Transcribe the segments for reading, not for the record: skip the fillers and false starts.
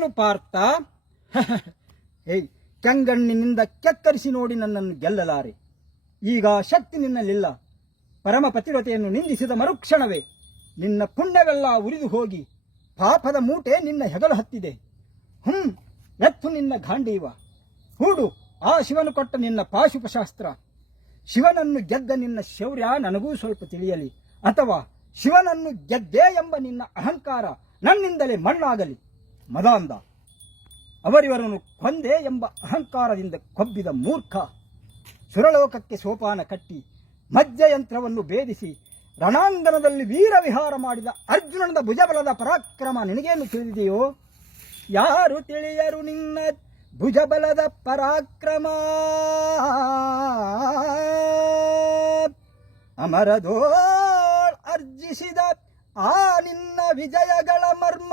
ಪಾರ್ಥ ಹೇಯ್ ಕೆಂಗಣ್ಣಿನಿಂದ ಕೆಕ್ಕರಿಸಿ ನೋಡಿ ನನ್ನನ್ನು ಗೆಲ್ಲಲಾರೆ. ಈಗ ಶಕ್ತಿ ನಿನ್ನಲ್ಲಿಲ್ಲ. ಪರಮ ಪತಿವ್ರತೆಯನ್ನು ನಿಂದಿಸಿದ ಮರುಕ್ಷಣವೇ ನಿನ್ನ ಪುಣ್ಯವೆಲ್ಲ ಉರಿದು ಹೋಗಿ ಪಾಪದ ಮೂಟೆ ನಿನ್ನ ಹೆಗಲು ಹತ್ತಿದೆ. ಎತ್ತು ನಿನ್ನ ಗಾಂಡೀವ, ಹೂಡು ಆ ಶಿವನು ಕೊಟ್ಟ ನಿನ್ನ ಪಾಶುಪಶಾಸ್ತ್ರ. ಶಿವನನ್ನು ಗೆದ್ದ ನಿನ್ನ ಶೌರ್ಯ ನನಗೂ ಸ್ವಲ್ಪ ತಿಳಿಯಲಿ, ಅಥವಾ ಶಿವನನ್ನು ಗೆದ್ದೆ ಎಂಬ ನಿನ್ನ ಅಹಂಕಾರ ನನ್ನಿಂದಲೇ ಮಣ್ಣಾಗಲಿ. ಮದಾಂಧ, ಅವರಿವರನ್ನು ಕೊಂದೆ ಎಂಬ ಅಹಂಕಾರದಿಂದ ಕೊಬ್ಬಿದ ಮೂರ್ಖ. ಸುರಲೋಕಕ್ಕೆ ಸೋಪಾನ ಕಟ್ಟಿ ಮಜ್ಜಯಂತ್ರವನ್ನು ಭೇದಿಸಿ ರಣಾಂಗಣದಲ್ಲಿ ವೀರವಿಹಾರ ಮಾಡಿದ ಅರ್ಜುನನ ಭುಜಬಲದ ಪರಾಕ್ರಮ ನಿನಗೇನು ತಿಳಿದಿದೆಯೋ? ಯಾರು ತಿಳಿಯರು ನಿನ್ನ ಭುಜಬಲದ ಪರಾಕ್ರಮ. ಅಮರದೋಳ್ ಅರ್ಜಿಸಿದ ಆ ನಿನ್ನ ವಿಜಯಗಳ ಮರ್ಮ.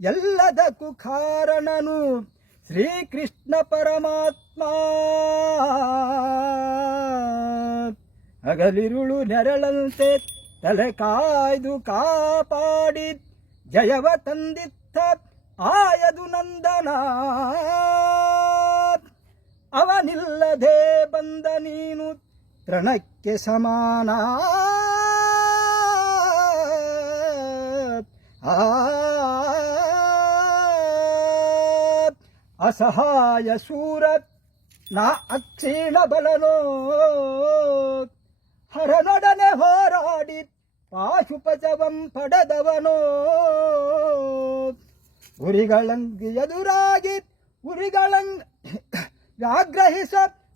ಎಲ್ಲದಕ್ಕೂ ಕಾರಣನು ಶ್ರೀಕೃಷ್ಣ ಪರಮಾತ್ಮ. ಹಗಲಿರುಳು ನೆರಳಂತೆ ತಲೆ ಕಾಯ್ದು ಕಾಪಾಡಿ ಜಯವ ತಂದಿತ್ತ ಆಯದು ನಂದನ. ಅವನಿಲ್ಲದೆ ಬಂದ ನೀನು ತೃಣಕ್ಕೆ ಸಮಾನ. ಅಸಹಾಯ ಶೂರ ನಾ ಅಕ್ಷೀಣ ಬಲನೋ. ಹರನೊಡನೆ ಹೋರಾಡಿ ಪಾಶುಪಚವಂ ಪಡೆದವನೋ. ಉರಿಗಳಂಗಿ ಎದುರಾಗಿ ವ್ಯಾಗ್ರಹಿಸ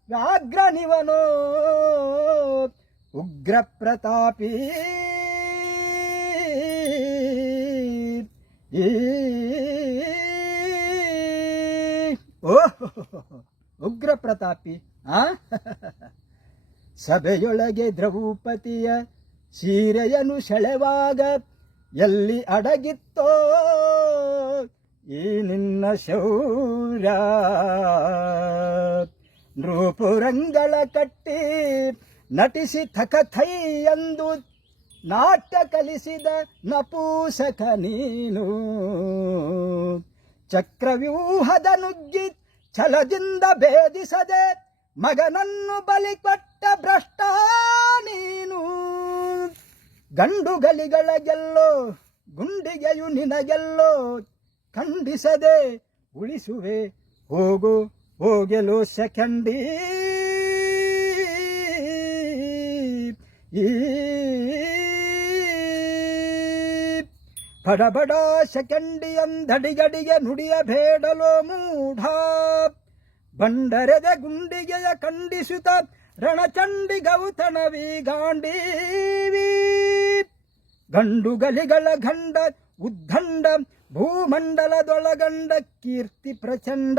ವ್ಯಾಘ್ರನಿವನೋ. ಉಗ್ರ ಪ್ರತಾಪಿ ಉಗ್ರ ಪ್ರತಾಪಿ. ಸಭೆಯೊಳಗೆ ದ್ರೌಪದಿಯ ಸೀರೆಯನ್ನು ಸೆಳೆವಾಗ ಎಲ್ಲಿ ಅಡಗಿತ್ತೋ ಈ ನಿನ್ನ ಶೌರ್ಯ. ನೃಪುರಂಗಳ ಕಟ್ಟಿ ನಟಿಸಿ ಥಕಥೈ ಎಂದು ನಾಟ್ಯ ಕಲಿಸಿದ ನಪೂಸಕ ನೀನು. ಚಕ್ರವ್ಯೂಹದ ನುಗ್ಗಿ ಛಲದಿಂದ ಭೇದಿಸದೆ ಮಗನನ್ನು ಬಲಿ ಕೊಟ್ಟ ಭ್ರಷ್ಟ ನೀನು. ಗಂಡುಗಲಿಗಳ ಗೆಲ್ಲೋ ಗುಂಡಿಗೆಯು ನಿನಗೆಲ್ಲೋ. ಖಂಡಿಸದೆ ಉಳಿಸುವೆ ಹೋಗು ಹೋಗೆಲೋ ಸೆಕೆಂಡಿ. ಬಡಬಡ ಸೆಕೆಂಡಿಯಂದಡಿಗಡಿಗೆ ನುಡಿಯ ಬೇಡಲೋ ಮೂಢ. ಬಂಡರೆದ ಗುಂಡಿಗೆಯ ಖಂಡಿಸುತ್ತ ರಣಚಂಡಿ ಗೌತಣವಿ ಗಾಂಡೀವಿ. ಗಂಡುಗಲಿಗಳ ಗಂಡ ಉದ್ದಂಡ ಭೂಮಂಡಲದೊಳಗಂಡ ಕೀರ್ತಿ ಪ್ರಚಂಡ.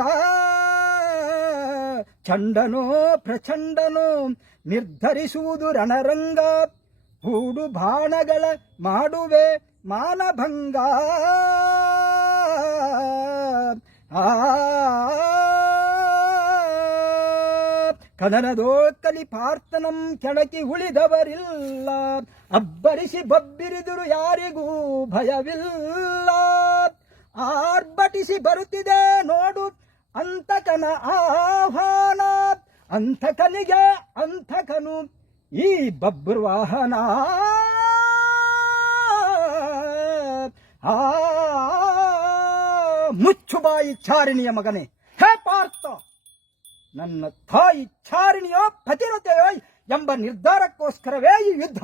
ಚಂಡನೋ ಪ್ರಚಂಡನೋ ನಿರ್ಧರಿಸುವುದು ರಣರಂಗ. ಹೂಡು ಬಾಣಗಳ ಮಾಡುವೆ ಮಾನಭಂಗ. ಕದನದೋಕಲಿ ಪಾರ್ಥನಂ ಕೆಣಕಿ ಉಳಿದವರಿಲ್ಲ. ಅಬ್ಬರಿಸಿ ಬಬ್ಬಿರಿದರು ಯಾರಿಗೂ ಭಯವಿಲ್ಲ. ಆರ್ಭಟಿಸಿ ಬರುತ್ತಿದೆ ನೋಡು ಅಂತಕನ ಆಹ್ವಾನ. ಅಂತಕನಿಗೆ ಅಂತಕನು ಈ ಬಬ್ರುವಾಹನ. ಮುಚ್ಚುಬಾಯಿ ಚಾರಿಣಿಯ ಮಗನೇ, ಹೇ ಪಾರ್ಥ, ನನ್ನ ತಾಯಿ ಚಾರಿಣಿಯೋ ಪತಿರತೆಯೋ ಎಂಬ ನಿರ್ಧಾರಕ್ಕೋಸ್ಕರವೇ ಈ ಯುದ್ಧ.